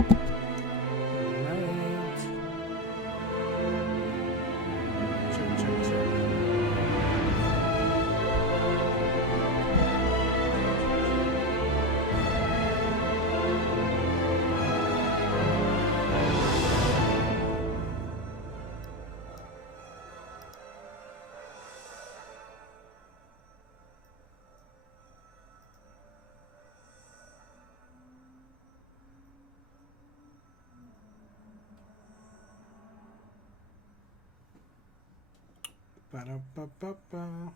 Right. Check. Ba-da-ba-ba-ba.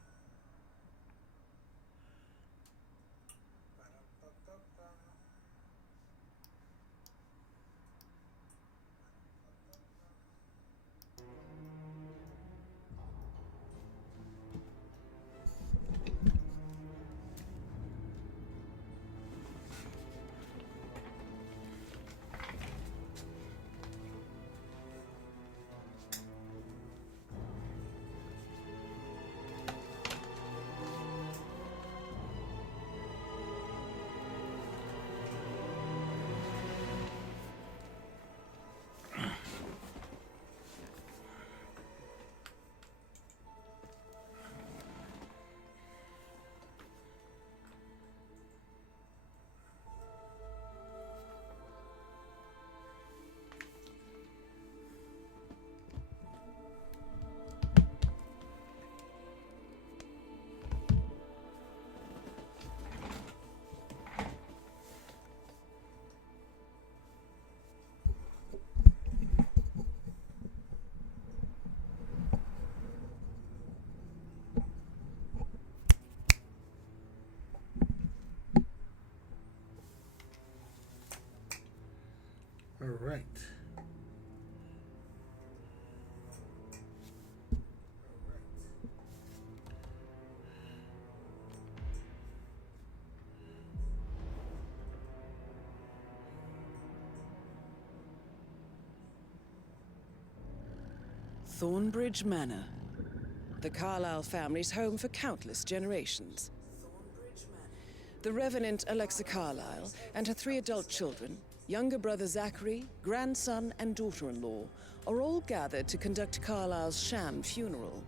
All right. Thornbridge Manor. The Carlyle family's home for countless generations. The Revenant Alexa Carlyle and her 3 adult children, younger brother Zachary, grandson and daughter-in-law, are all gathered to conduct Carlyle's sham funeral.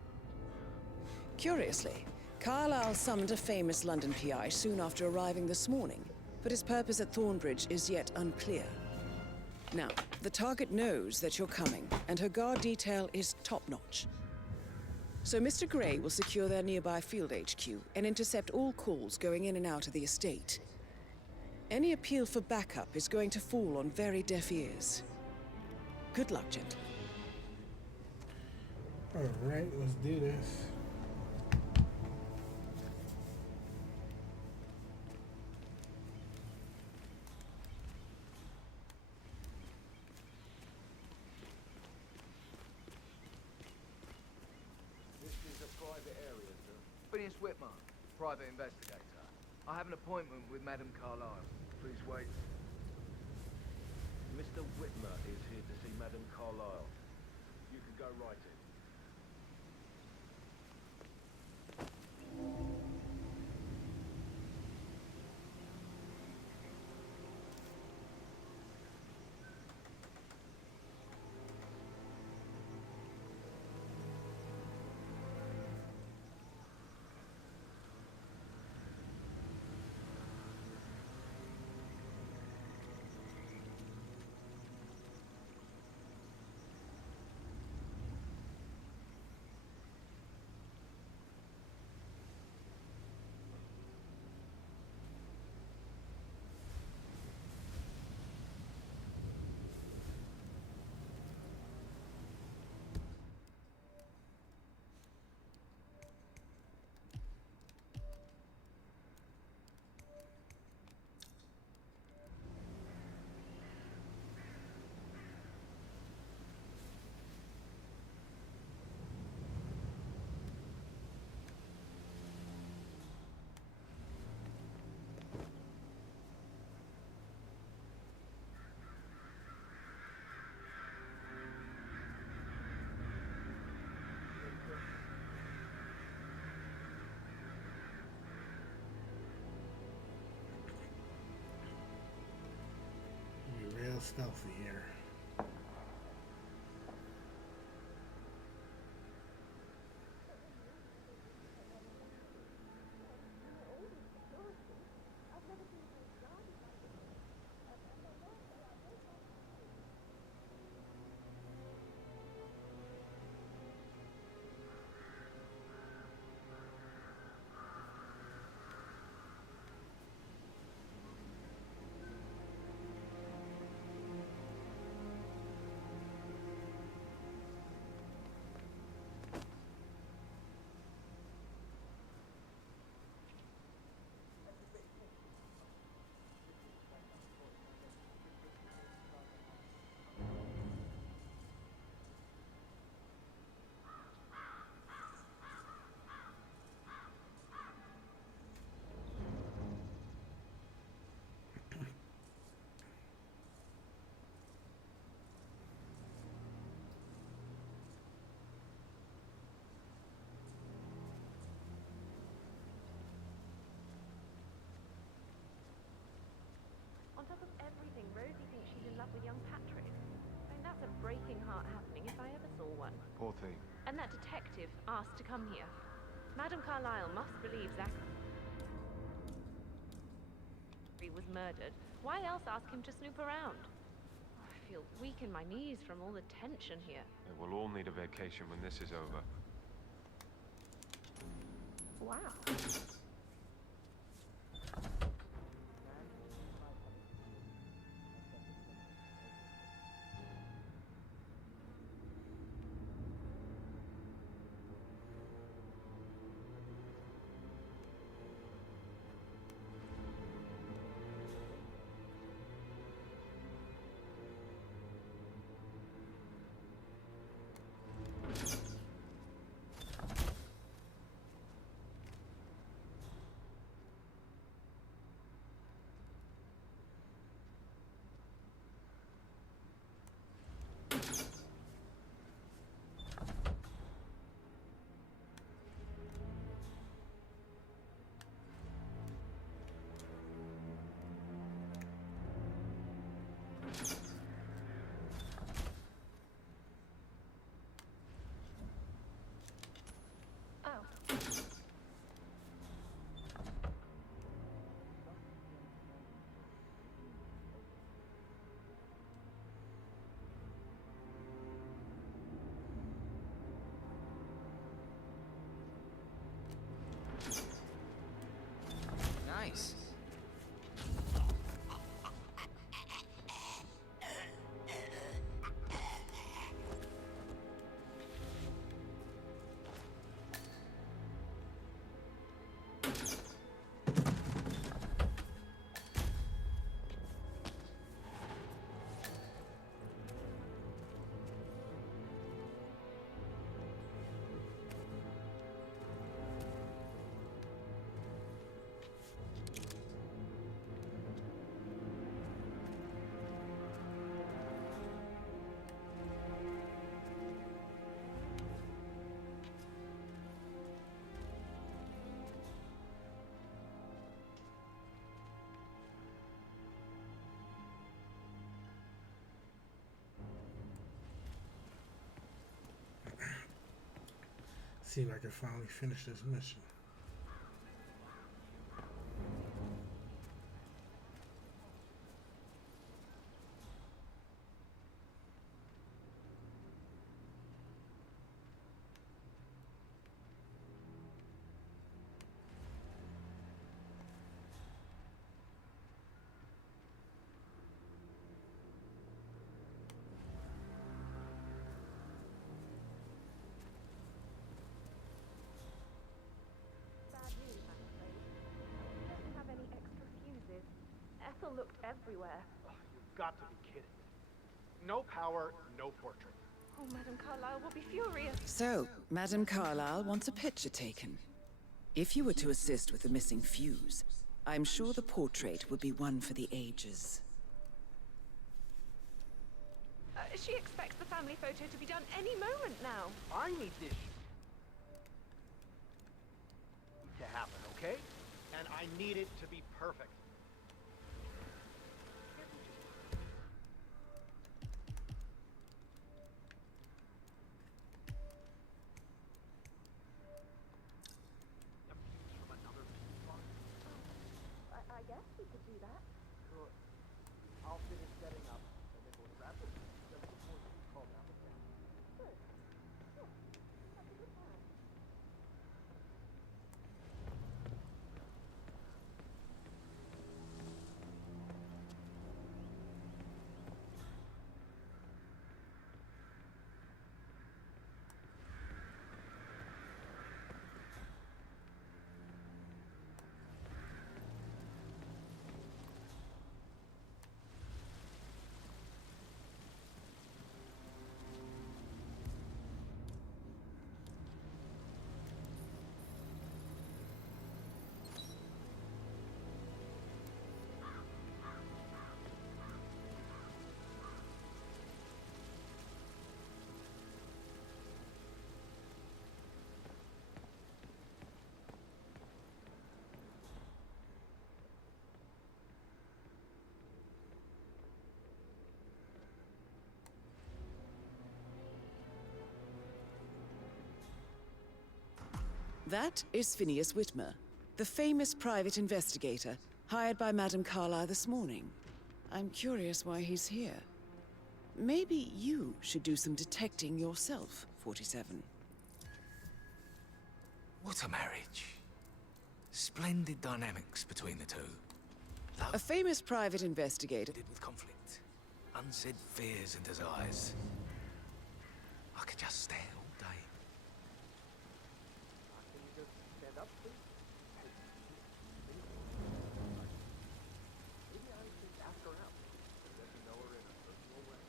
Curiously, Carlyle summoned a famous London PI soon after arriving this morning, but his purpose at Thornbridge is yet unclear. Now, the target knows that you're coming, and her guard detail is top-notch. So Mr. Gray will secure their nearby field HQ and intercept all calls going in and out of the estate. Any appeal for backup is going to fall on very deaf ears. Good luck, gentlemen. All right, let's do this. Phineas Whitman, private investigator. I have an appointment with Madame Carlyle. Please wait. Mr. Whitmer is here to see Madame Carlyle. You can go right in. stealthy here. On top of everything, Rosie thinks she's in love with young Patrick. I mean, that's a breaking heart happening if I ever saw one. Poor thing. And that detective asked to come here. Madame Carlyle must believe Zachary was murdered. Why else ask him to snoop around? I feel weak in my knees from all the tension here. We'll all need a vacation when this is over. Wow. Nice. See if I can finally finish this mission. Ethel looked everywhere. Oh, you've got to be kidding. No power, no portrait. Oh, Madame Carlyle will be furious. So, Madame Carlyle wants a picture taken. If you were to assist with the missing fuse, I'm sure the portrait would be one for the ages. She expects the family photo to be done any moment now. I need this to happen, okay? And I need it to be perfect. do that? Good. I'll finish setting up, and then we'll wrap it just before you call down the camp. Good. Yeah, that's a good plan. That is Phineas Whitmer, the famous private investigator hired by Madame Carlyle this morning. I'm curious why he's here. Maybe you should do some detecting yourself, 47. What a marriage. Splendid dynamics between the two. Love A famous private investigator. with conflict. Unsaid fears and desires. I could just stare all day. Can you just stand up, please? Maybe I should ask her out. Let me know her in a personal way.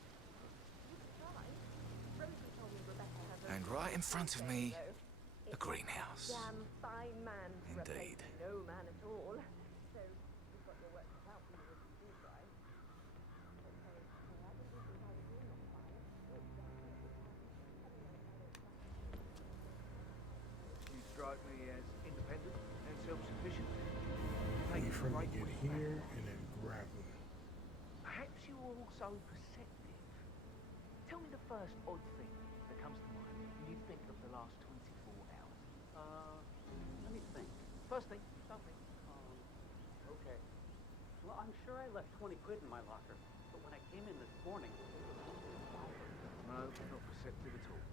Rosie told me Rebecca has a... And right in front of me, though. a greenhouse. Damn fine man to replace Indeed. no man at all. So, you've got your work cut out for you if you do try. Okay, well, that doesn't seem how you're not fine. Look, You strike me as independent and self-sufficient. Wait Take for him to great get with here that. and then grab him. Perhaps you're also perceptive. Tell me the first odd thing that comes to mind when you think of the last 24 hours. Let me think. First thing, something. Okay. Well, I'm sure I left 20 quid in my locker, but when I came in this morning... No, not perceptive at all.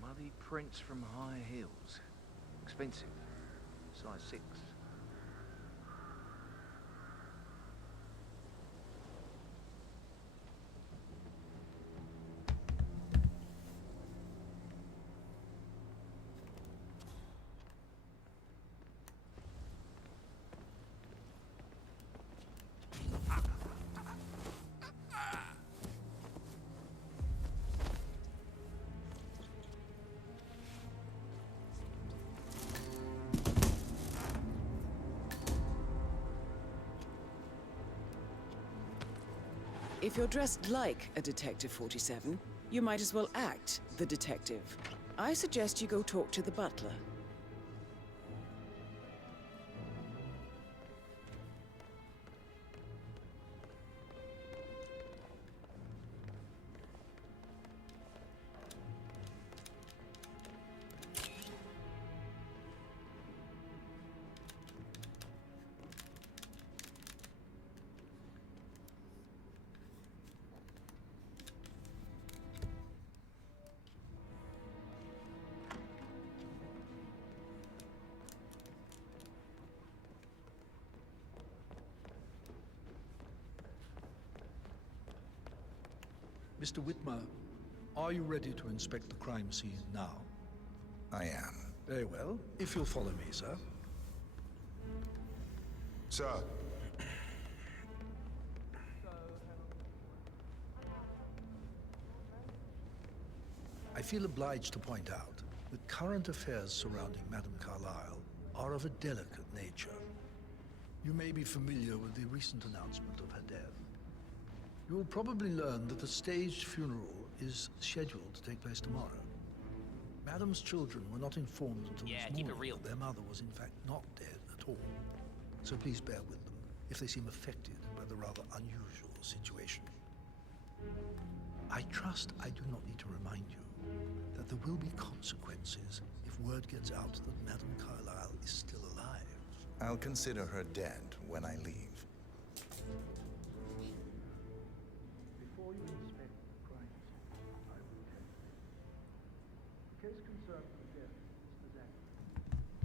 Muddy prints from high heels. Expensive. Size 6. If you're dressed like a Detective 47, you might as well act the detective. I suggest you go talk to the butler. Mr. Whitmer, are you ready to inspect the crime scene now? I am. Very well. If you'll follow me, sir. Sir, I feel obliged to point out that current affairs surrounding Madame Carlyle are of a delicate nature. You may be familiar with the recent announcement of her death. You will probably learn that the staged funeral is scheduled to take place tomorrow. Madam's children were not informed until this morning keep it real. that their mother was in fact not dead at all. So please bear with them if they seem affected by the rather unusual situation. I trust I do not need to remind you that there will be consequences if word gets out that Madame Carlyle is still alive. I'll consider her dead when I leave. Before you inspect the crime scene, I will tell you. The case concerns the death of Mr. Zachary,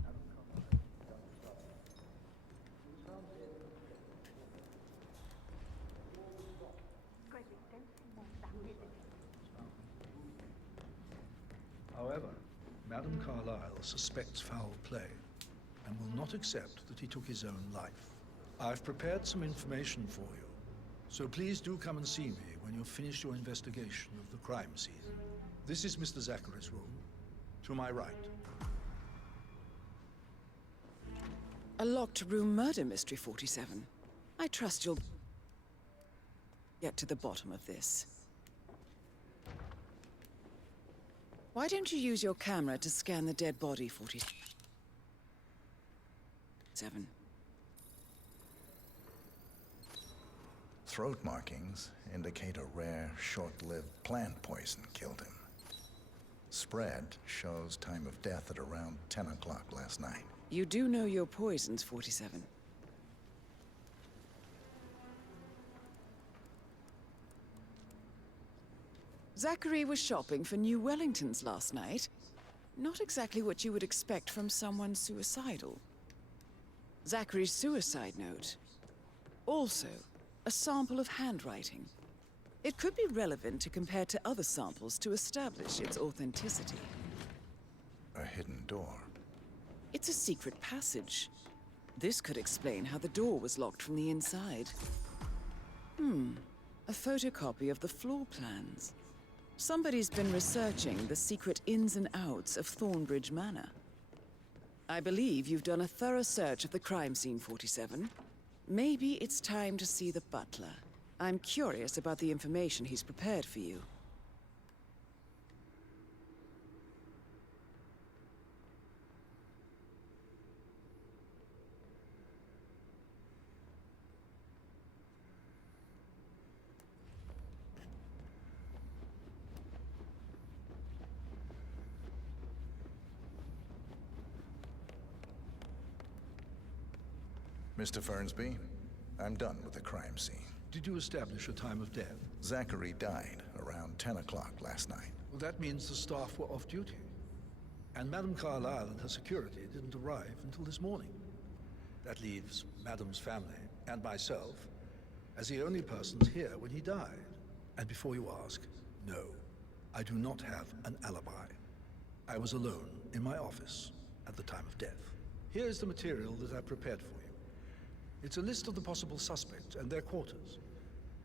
Madame Carlyle, young son. He was found dead in the bed. Gregory, don't say more about it. However, Madame Carlyle suspects foul play and will not accept that he took his own life. I've prepared some information for you, so please do come and see me when you've finished your investigation of the crime scene. This is Mr. Zachary's room, to my right. A locked room murder mystery, 47. I trust you'll get to the bottom of this. Why don't you use your camera to scan the dead body, 47? Throat markings indicate a rare, short-lived plant poison killed him. Spread shows time of death at around 10 o'clock last night. You do know your poisons, 47. Zachary was shopping for new Wellingtons last night. Not exactly what you would expect from someone suicidal. Zachary's suicide note. Also, a sample of handwriting. It could be relevant to compare to other samples to establish its authenticity. A hidden door. It's a secret passage. This could explain how the door was locked from the inside. A photocopy of the floor plans. Somebody's been researching the secret ins and outs of Thornbridge Manor. I believe you've done a thorough search of the crime scene, 47. Maybe it's time to see the butler. I'm curious about the information he's prepared for you. Mr. Fernsby, I'm done with the crime scene. Did you establish a time of death? Zachary died around 10 o'clock last night. Well, that means the staff were off duty. And Madame Carlyle and her security didn't arrive until this morning. That leaves Madame's family and myself as the only persons here when he died. And before you ask, no, I do not have an alibi. I was alone in my office at the time of death. Here is the material that I prepared for you. It's a list of the possible suspects and their quarters.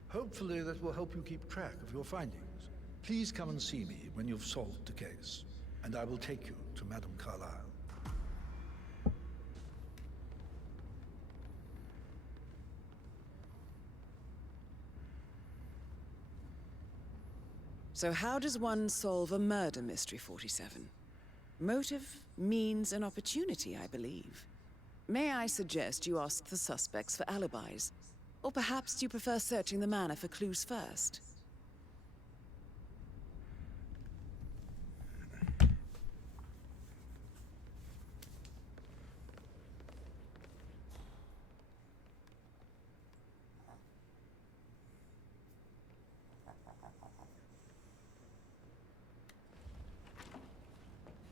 Hopefully that will help you keep track of your findings. Please come and see me when you've solved the case, and I will take you to Madame Carlyle. So how does one solve a murder mystery, 47? Motive, means, and opportunity, I believe. May I suggest you ask the suspects for alibis? Or perhaps you prefer searching the manor for clues first?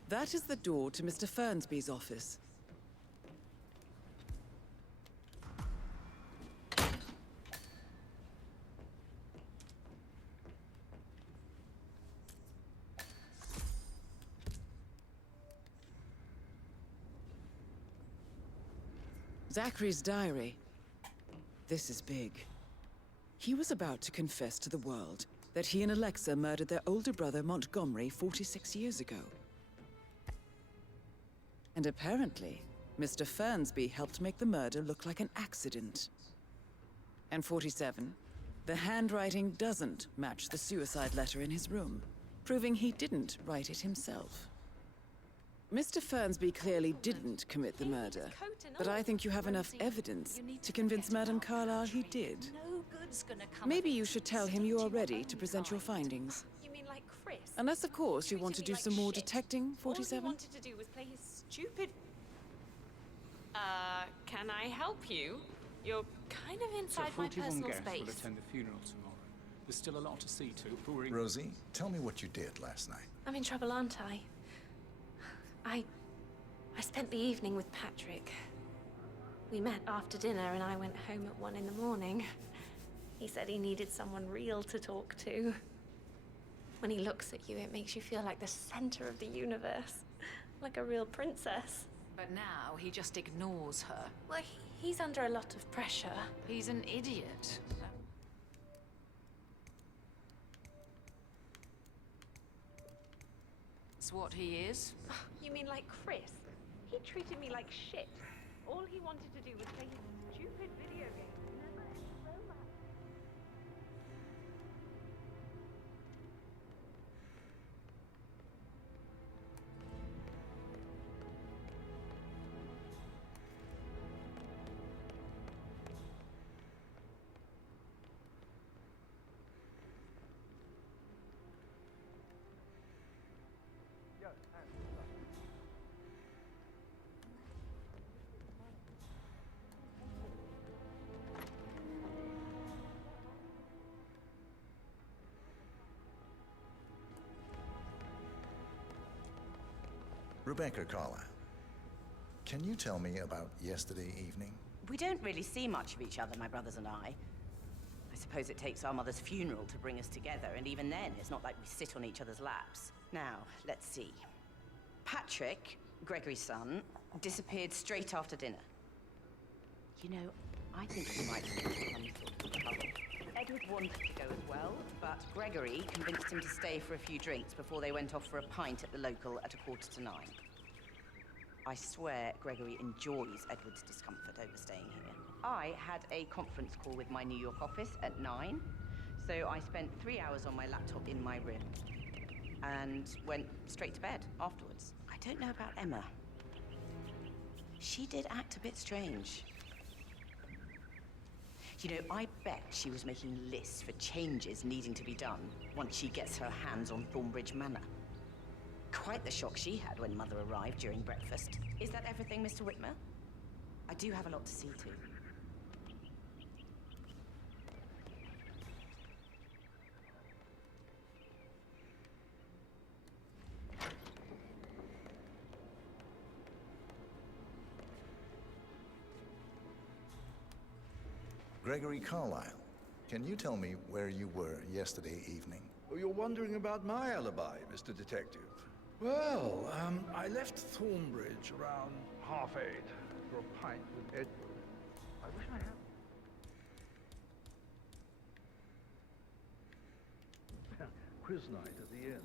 That is the door to Mr. Fernsby's office. Zachary's diary. This is big. He was about to confess to the world that he and Alexa murdered their older brother Montgomery 46 years ago. And apparently, Mr. Fernsby helped make the murder look like an accident. And 47, The handwriting doesn't match the suicide letter in his room, proving he didn't write it himself. Mr. Fernsby clearly didn't commit the murder, but I think you have enough evidence to convince Madame Carlyle he did. No good's gonna come Maybe of it. you should tell him you are ready to present your findings. You mean like Chris? Unless, of course, you want to Treated do me some more like shit. detecting, All he 47? wanted to do was play his stupid... can I help you? You're kind of So inside my 41 personal guests will space. attend the funeral tomorrow. There's still a lot to see to before we... Rosie, tell me what you did last night. I'm in trouble, aren't I? I spent the evening with Patrick. We met after dinner and I went home at 1 in the morning. He said he needed someone real to talk to. When he looks at you, it makes you feel like the center of the universe. Like a real princess. But now he just ignores her. Well, he's under a lot of pressure. He's an idiot. That's what he is. You mean like Chris? He treated me like shit. All he wanted to do was play his stupid video game. Never any romance. Yo, hands up. Rebecca Carlyle, can you tell me about yesterday evening? We don't really see much of each other, my brothers and I. I suppose it takes our mother's funeral to bring us together, and even then, it's not like we sit on each other's laps. Now, let's see. Patrick, Gregory's son, disappeared straight after dinner. You know, I think he might have come sort of trouble. Edward wanted to go as well, but Gregory convinced him to stay for a few drinks before they went off for a pint at the local at 8:45. I swear Gregory enjoys Edward's discomfort over staying here. I had a conference call with my New York office at 9, so I spent 3 hours on my laptop in my room and went straight to bed afterwards. I don't know about Emma. She did act a bit strange. You know, I bet she was making lists for changes needing to be done once she gets her hands on Thornbridge Manor. Quite the shock she had when Mother arrived during breakfast. Is that everything, Mr. Whitmer? I do have a lot to see to. Gregory Carlyle, can you tell me where you were yesterday evening? Oh, you're wondering about my alibi, Mr. Detective. Well, I left Thornbridge around 8:30 for a pint with Edward. I wish I had. Quiz night at the inn.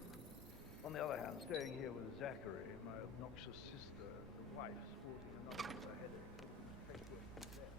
On the other hand, staying here with Zachary, my obnoxious sister, the wife, sporting another with a headache. Take work from there.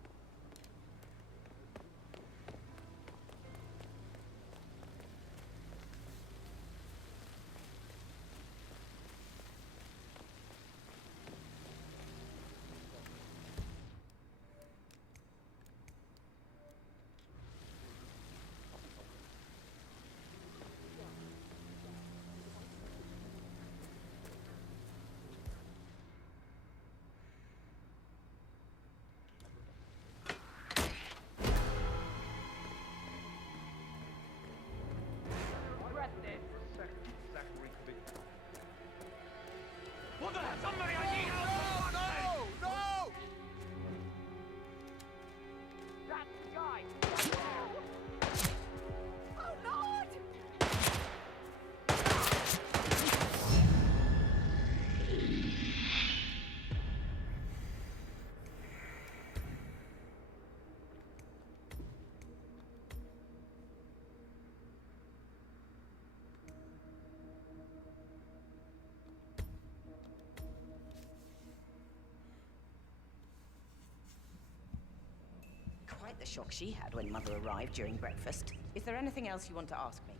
the shock she had when Mother arrived during breakfast. Is there anything else you want to ask me?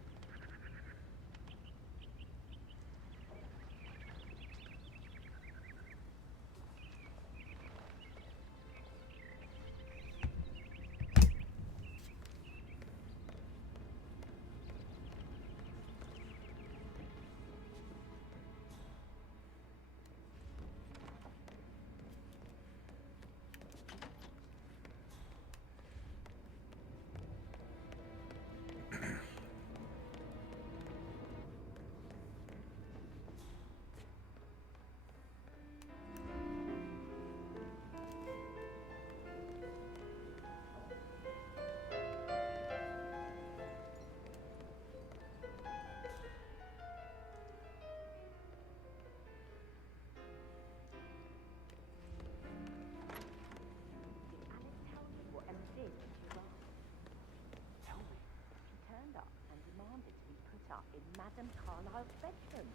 In Madame Carlyle's bedroom.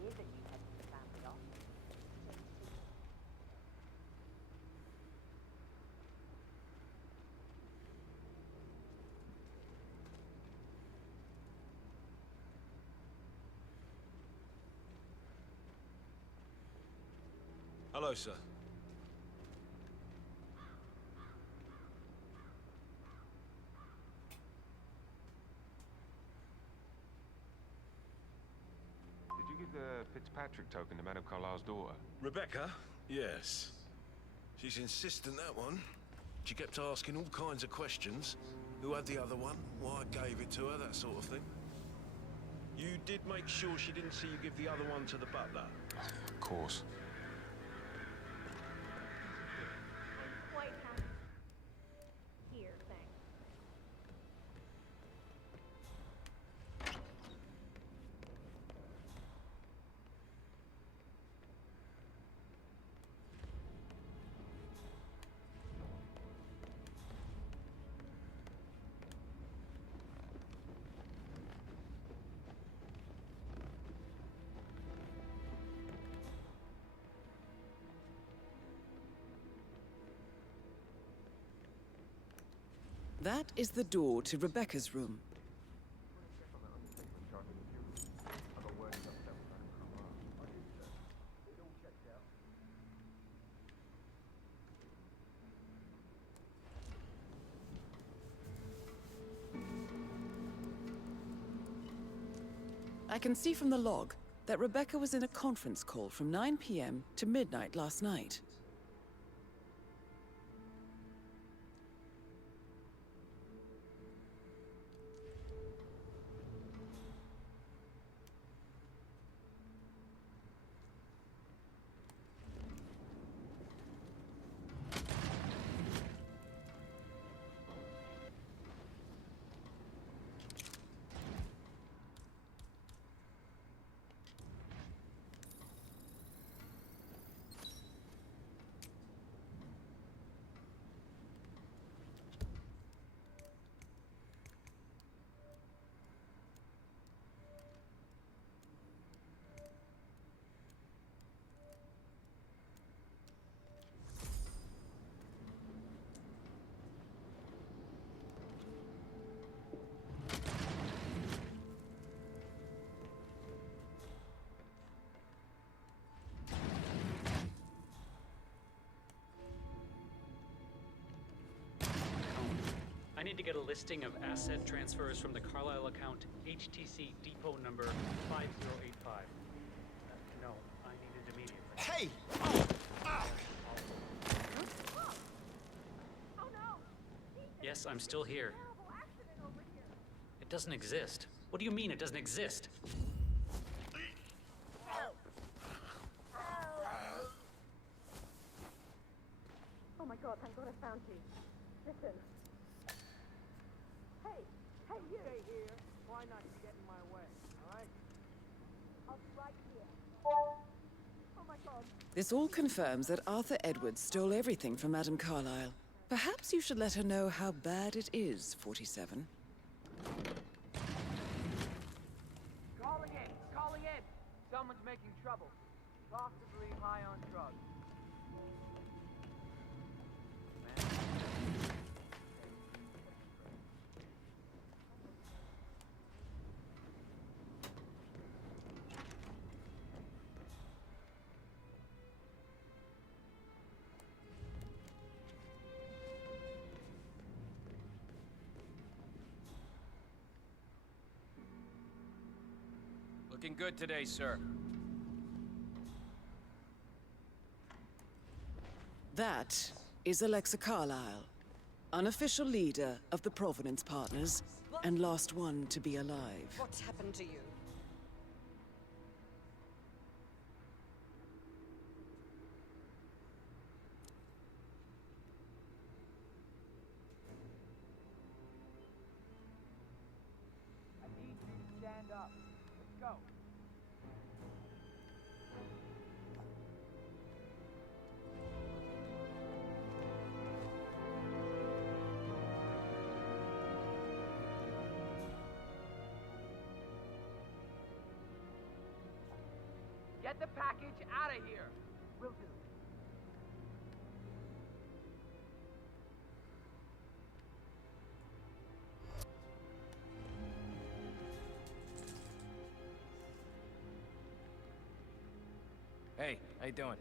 Weird that you headed the family off. Hello, sir. The Fitzpatrick token to Madame Carlyle's daughter. Rebecca? Yes. She's insistent, that one. She kept asking all kinds of questions. Who had the other one? Why I gave it to her, that sort of thing. You did make sure she didn't see you give the other one to the butler? Of course. White House. Here, thanks. That is the door to Rebecca's room. I can see from the log that Rebecca was in a conference call from 9 p.m. to midnight last night. I need to get a listing of asset transfers from the Carlisle account, HTC depot number 5085. No, I need it immediately. Hey! Oh no! Yes, I'm still here. It doesn't exist. What do you mean it doesn't exist? Oh my god, thank god I found you. Listen. Hey, you! Stay here. Try not to get in my way, all right? I'll be right here. Oh my god. This all confirms that Arthur Edwards stole everything from Madame Carlyle. Perhaps you should let her know how bad it is, 47. Calling in! Calling in! Someone's making trouble. Possibly high on drugs. Looking good today, sir. That is Alexa Carlyle, unofficial leader of the Provenance Partners, and last one to be alive. What's happened to you? I need you to stand up. Let's go. Get the package out of here. Will do. Hey, how you doing?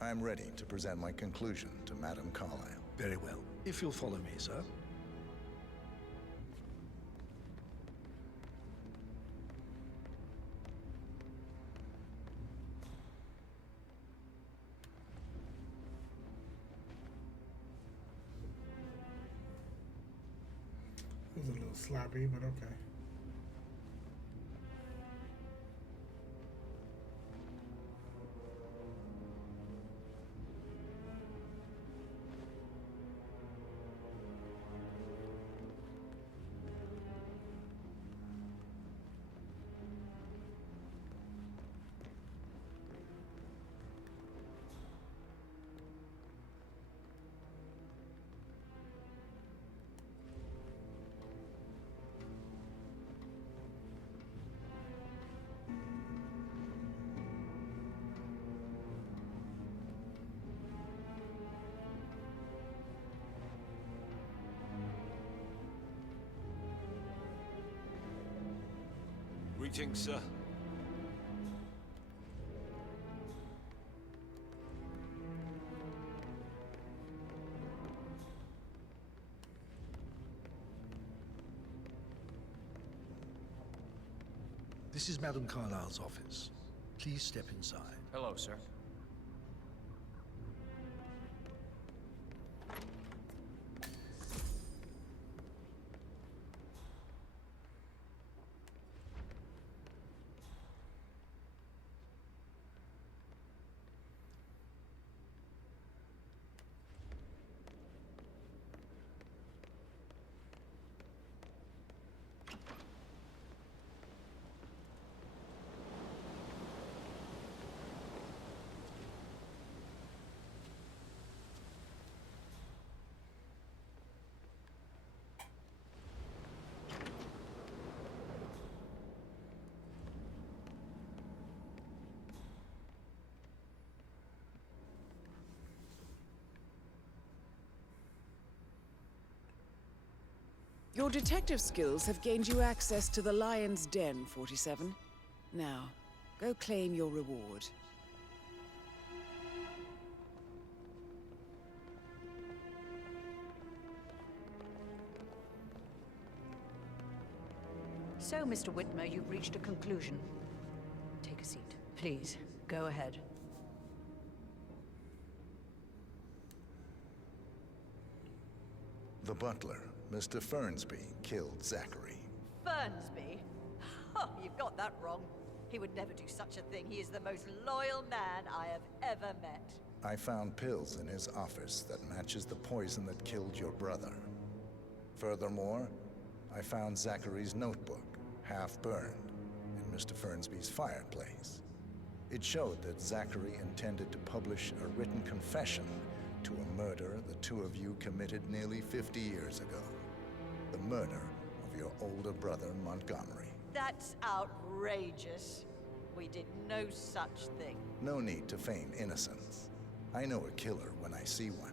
I'm ready to present my conclusion to Madame Carlyle. Very well. If you'll follow me, sir. It was a little sloppy, but okay. Greetings, sir. This is Madame Carlyle's office. Please step inside. Hello, sir. Your detective skills have gained you access to the Lion's Den, 47. Now, go claim your reward. So, Mr. Whitmer, you've reached a conclusion. Take a seat. Please, go ahead. The butler, Mr. Fernsby, killed Zachary. Fernsby? Oh, you've got that wrong. He would never do such a thing. He is the most loyal man I have ever met. I found pills in his office that matches the poison that killed your brother. Furthermore, I found Zachary's notebook, half burned, in Mr. Fernsby's fireplace. It showed that Zachary intended to publish a written confession to a murder the two of you committed nearly 50 years ago. The murder of your older brother, Montgomery. That's outrageous. We did no such thing. No need to feign innocence. I know a killer when I see one,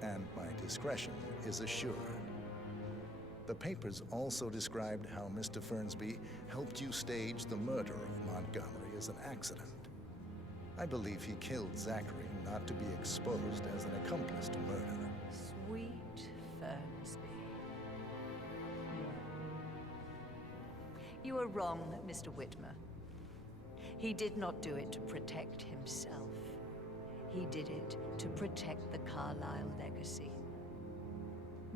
and my discretion is assured. The papers also described how Mr. Fernsby helped you stage the murder of Montgomery as an accident. I believe he killed Zachary not to be exposed as an accomplice to murder. Sweet Fernsby. You are wrong, Mr. Whitmer. He did not do it to protect himself. He did it to protect the Carlyle legacy.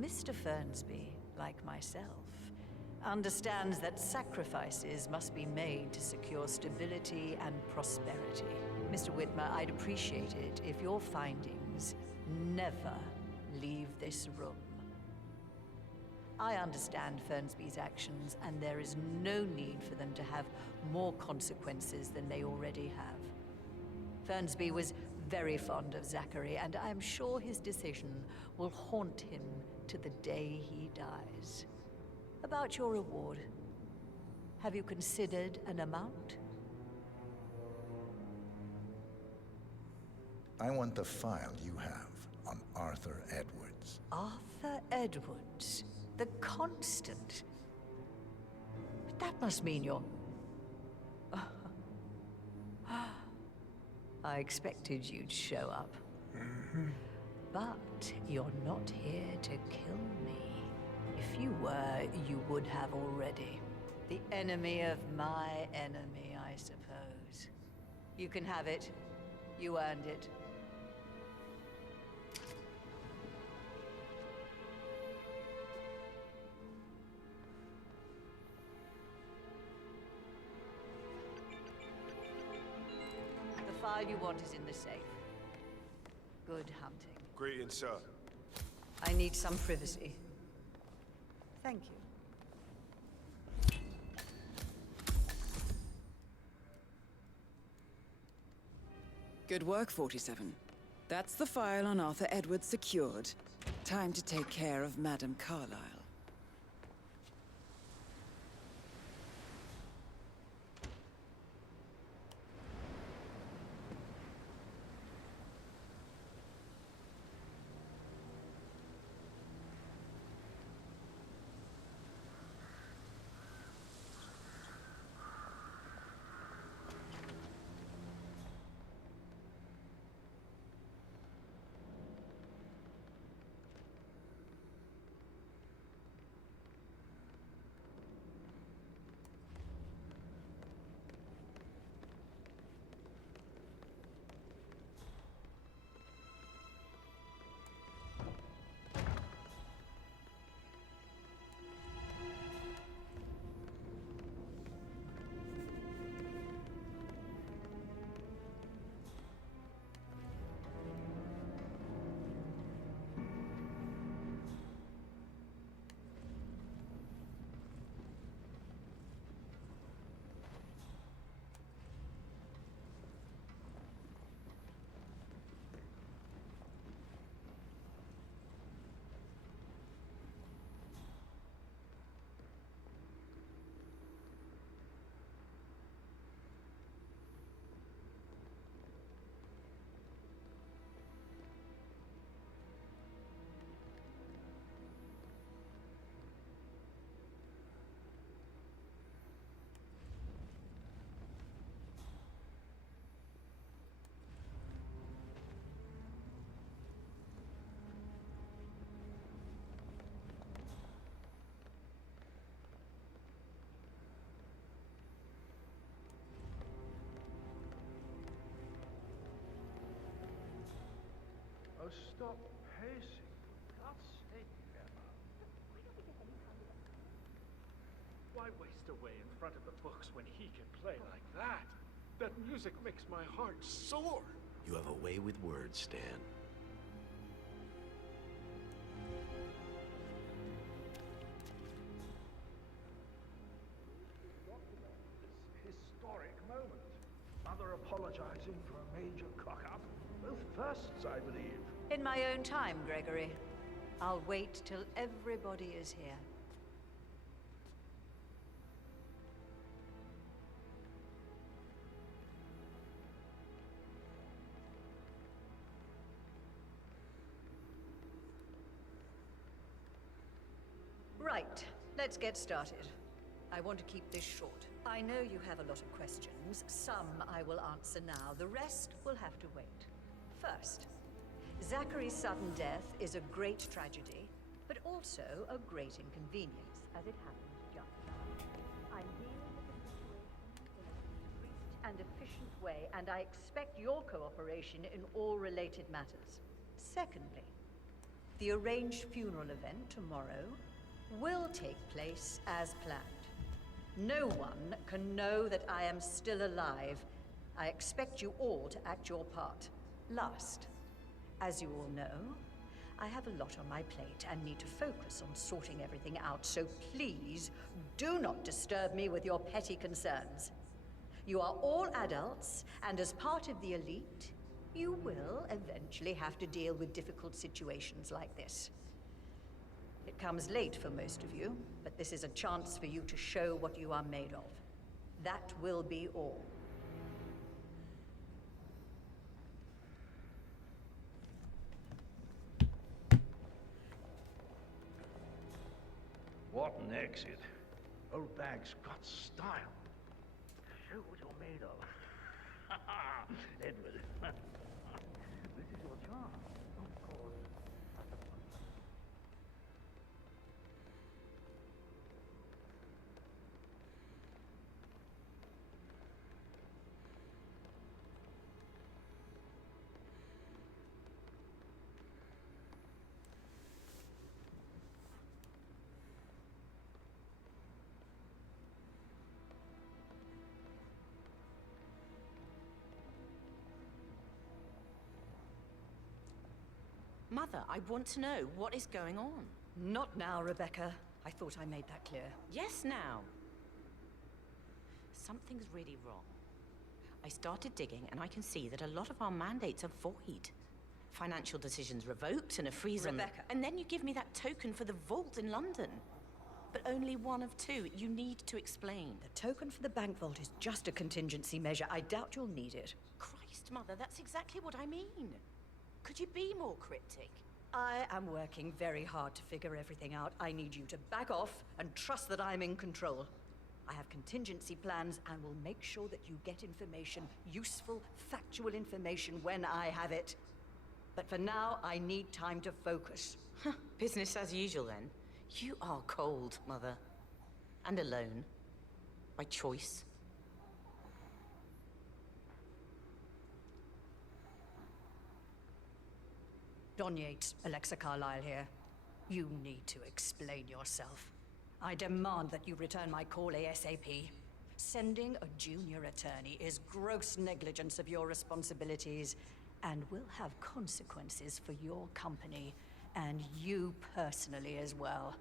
Mr. Fernsby, like myself, understands that sacrifices must be made to secure stability and prosperity. Mr. Whitmer, I'd appreciate it if your findings never leave this room. I understand Fernsby's actions, and there is no need for them to have more consequences than they already have. Fernsby was very fond of Zachary, and I am sure his decision will haunt him to the day he dies. About your reward, have you considered an amount? I want the file you have on Arthur Edwards. Arthur Edwards, the Constant. But that must mean you're... I expected you'd show up. But you're not here to kill me. If you were, you would have already. The enemy of my enemy, I suppose. You can have it. You earned it. The file you want is in the safe. Good hunting. Greetings, sir. I need some privacy. Thank you. Good work, 47. That's the file on Arthur Edwards secured. Time to take care of Madame Carlyle. Oh, stop pacing. For God's sake, Emma. Why waste away in front of the books when he can play like that? That music makes my heart soar. You have a way with words, Stan. This historic moment. Mother apologizing for a major cock-up. Both firsts, I believe. In my own time, Gregory. I'll wait till everybody is here. Right, let's get started. I want to keep this short. I know you have a lot of questions. Some I will answer now. The rest will have to wait. First, Zachary's sudden death is a great tragedy, but also a great inconvenience, as it happened just now. I'm dealing with the situation in a discreet and efficient way, and I expect your cooperation in all related matters. Secondly, the arranged funeral event tomorrow will take place as planned. No one can know that I am still alive. I expect you all to act your part. Last, as you all know, I have a lot on my plate and need to focus on sorting everything out, so please do not disturb me with your petty concerns. You are all adults, and as part of the elite, you will eventually have to deal with difficult situations like this. It comes late for most of you, but this is a chance for you to show what you are made of. That will be all. What an exit. Old bag's got style. Show what you're made of. Edward, this is your chance. Of course. Mother, I want to know what is going on. Not now, Rebecca. I thought I made that clear. Yes, now. Something's really wrong. I started digging and I can see that a lot of our mandates are void. Financial decisions revoked and a freeze on... Rebecca. And then you give me that token for the vault in London. But only one of two. You need to explain. The token for the bank vault is just a contingency measure. I doubt you'll need it. Christ, Mother, that's exactly what I mean. Could you be more cryptic? I am working very hard to figure everything out. I need you to back off and trust that I'm in control. I have contingency plans and will make sure that you get information, useful, factual information when I have it. But for now, I need time to focus. Business as usual, then. You are cold, Mother. And alone. By choice. Don Yates, Alexa Carlyle here. You need to explain yourself. I demand that you return my call ASAP. Sending a junior attorney is gross negligence of your responsibilities and will have consequences for your company and you personally as well.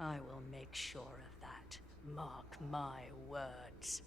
I will make sure of that. Mark my words.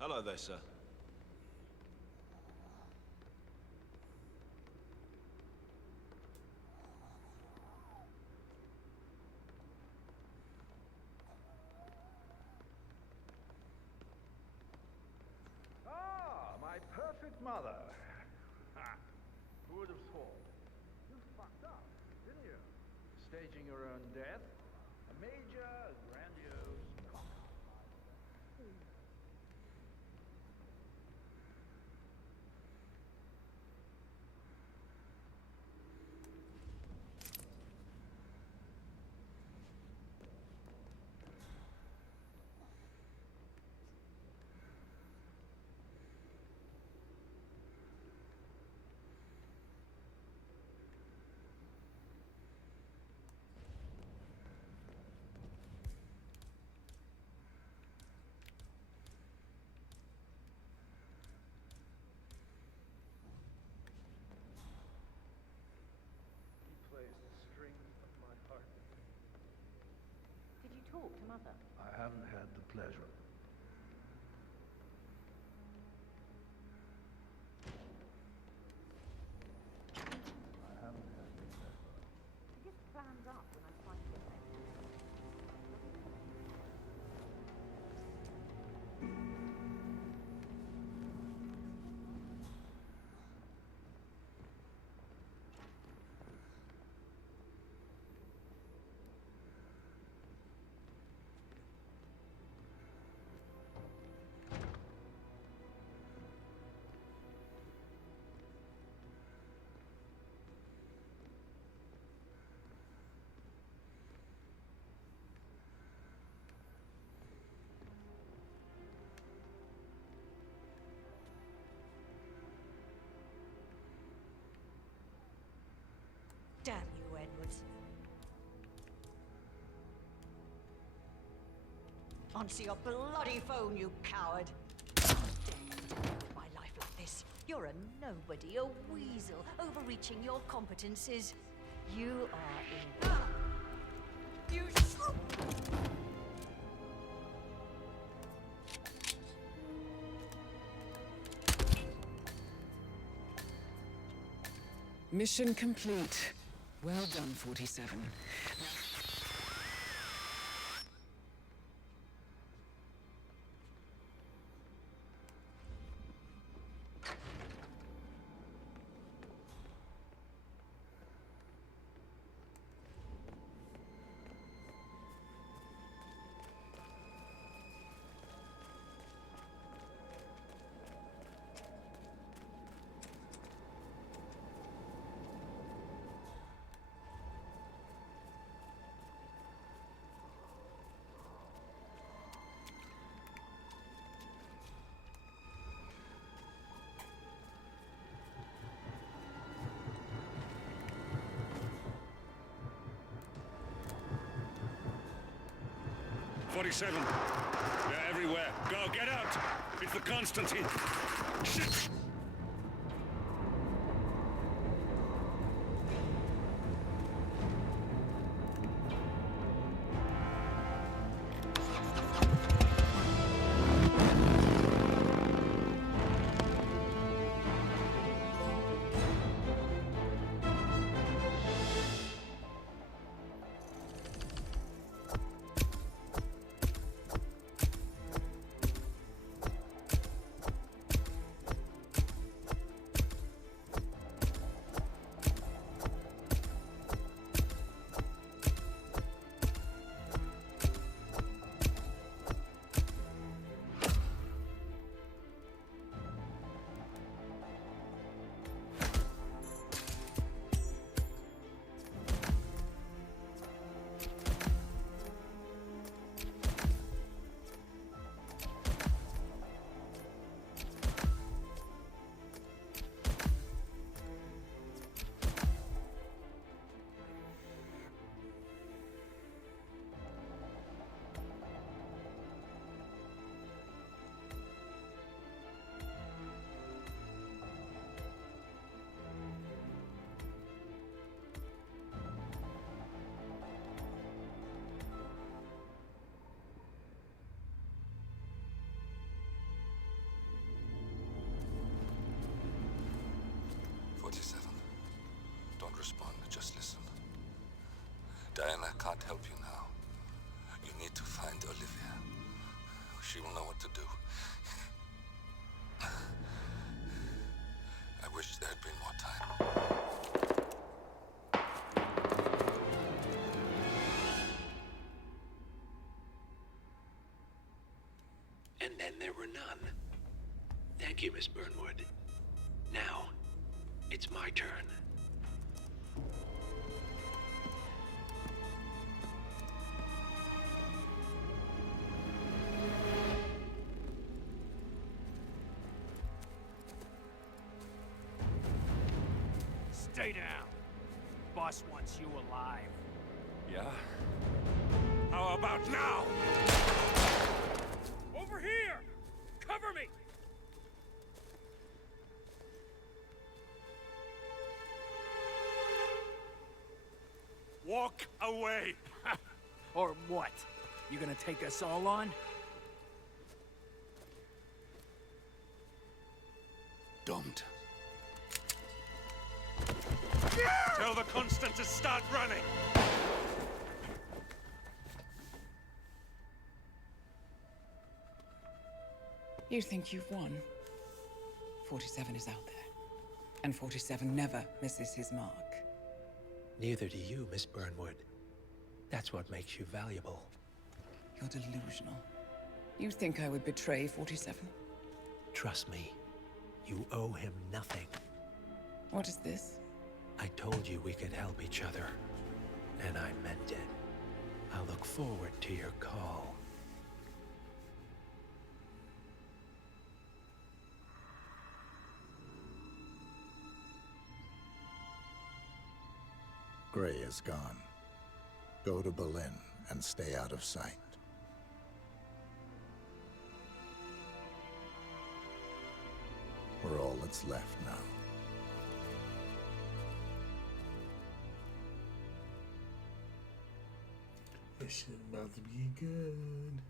Hello there, sir. Ah, my perfect mother. Ha! Who would have thought? You fucked up, didn't you? Staging your own death? A major, grandiose cock. talk to Mother? I haven't had the pleasure. She just clams up when I try to get next to her. Damn you, Edwards. Answer your bloody phone, you coward! How dare you ruin my life like this? You're a nobody, a weasel, overreaching your competences. You are in... You Mission complete. Well done, 47. '47. They're everywhere. Go, get out! It's the Constantine. Shit! Don't respond, just listen. Diana can't help you now. You need to find Olivia. She will know what to do. I wish there had been more time. And then there were none. Thank you, Miss Burnwood. Now, it's my turn. Stay down. Boss wants you alive. Yeah? How about now? Over here! Cover me! Walk away! Or what? You gonna take us all on? Don't. Tell the Constant to start running! You think you've won? 47 is out there. And 47 never misses his mark. Neither do you, Miss Burnwood. That's what makes you valuable. You're delusional. You think I would betray 47? Trust me, you owe him nothing. What is this? I told you we could help each other, and I meant it. I'll look forward to your call. Gray is gone. Go to Berlin and stay out of sight. We're all that's left now. This shit about to be good.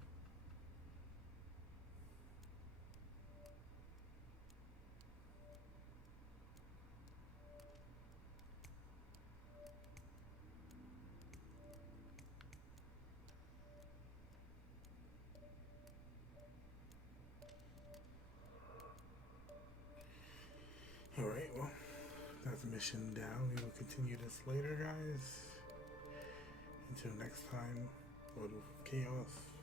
Alright, well, that's the mission down. We will continue this later, guys. Until next time, Lord of Chaos.